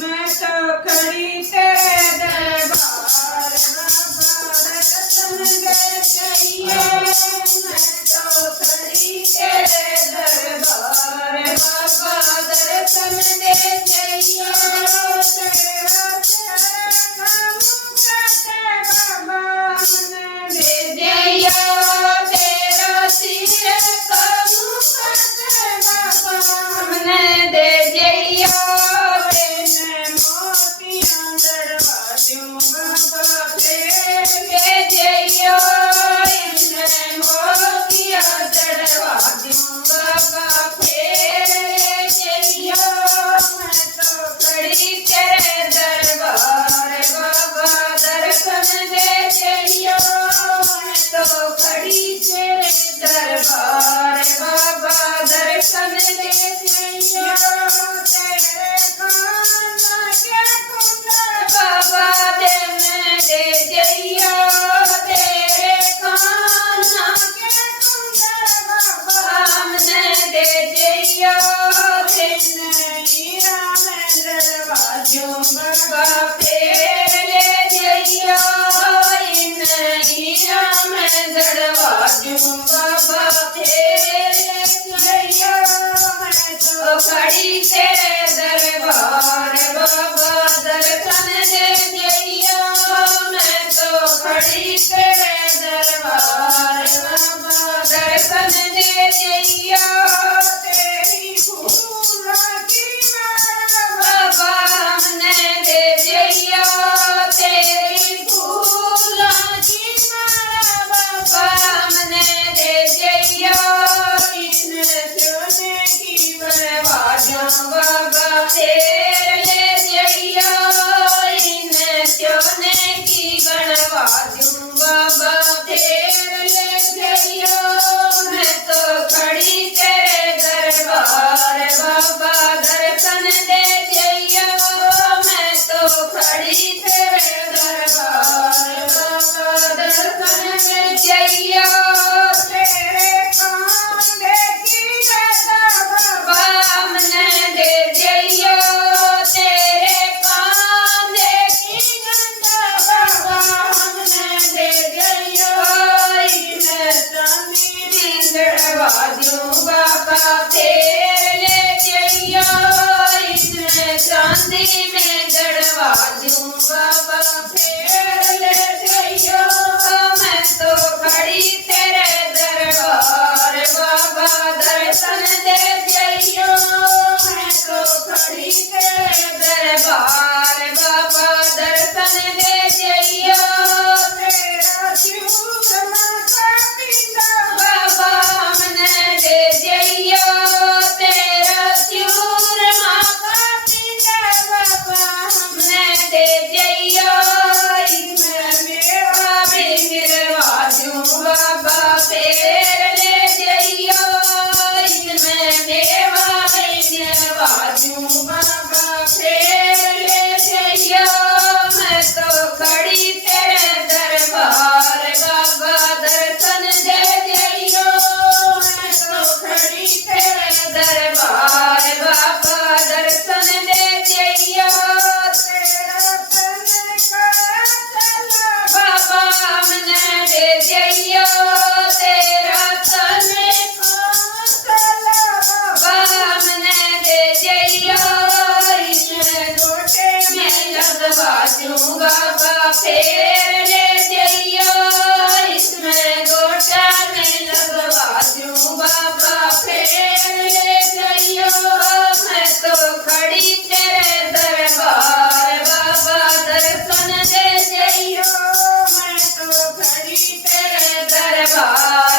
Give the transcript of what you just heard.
मैं तो खड़ी तेरे दरबार बाबा दर्शन दे जइयो मैं तो खड़ी तेरे दरबार बाबा दर्शन दे जइयो तेरा काम करते बाबा मन दे जइयो तेरा सिर करूं करते बाबा मन दे जइयो खड़ी तेरे दरबार बाबा दर्शन दे जइयो तेरे खाना क्या कुंदर बाबा दिन दे जइयो तेरे खाना क्या कुंदर बाबा हमने दे जइयो दिन हीरा में दरवाजों बाबा फेर ले जइयो इन हीरा में दरवाजों बाबा फेर ले जइयो मैं तो खड़ी तेरे दरबार बाबा दर्शन दे जइयो मैं तो खड़ी तेरे दरबार बाबा दर्शन दे जइयो तेरी फूलों की माला बाबा हमने दे जइयो तेरी फूलों की माला बाबा हमने दे जइयो इन सोने की बरवाजों बाबा फेर ले जइयो इन सोने की गणवाजों बाबा फेर ले जइयो मैं तो खड़ी तेरे दरबार बाबा दर्शन दे जइयो मैं तो खड़ी तेरे दरबार बाबा दर्शन दे जइयो तेरे कांधे की गदा बाबा हमने दे जइयो तेरे कांधे की गदा बाबा हमने दे जइयो इन चांदी दरवाजों बाबा फेर ले जइयो इन चांदी में दरवाजों बाबा फेर ले जइयो मैं तो खड़ी तेरे दरबार बाबा दर्शन दे जइयो मैं तो खड़ी तेरे दरबार बाबा दर्शन दे जइयो तेरा सिर माथा पिंडा बाबा हमने दे जइयो तेरा सिर माथा पिंडा बाबा हमने दे जइयो इसमें मेवा बिरवाजों बाबा फेर ले जइयो इसमें मेवा बिरवाजों बाबा फेर ले जइयो मैं तो खड़ी तेरे दरबार बाबा दर्शन दे जइयो मैं तो खड़ी तेरे दरबार बाबा दर्शन दे जइयो तेरा तन कड़ा चला बाबा हमने दे जइयो तेरा तन चला बाबा हमने दे जइयो इसमें गोटे में लगवाजों बाबा फेर ले जइयो इसमें गोटा में लगवाजों बाबा फेर ले जइयो मैं तो खड़ी तेरे दरबार बाबा दर्शन दे जइयो मैं तो खड़ी तेरे दरबार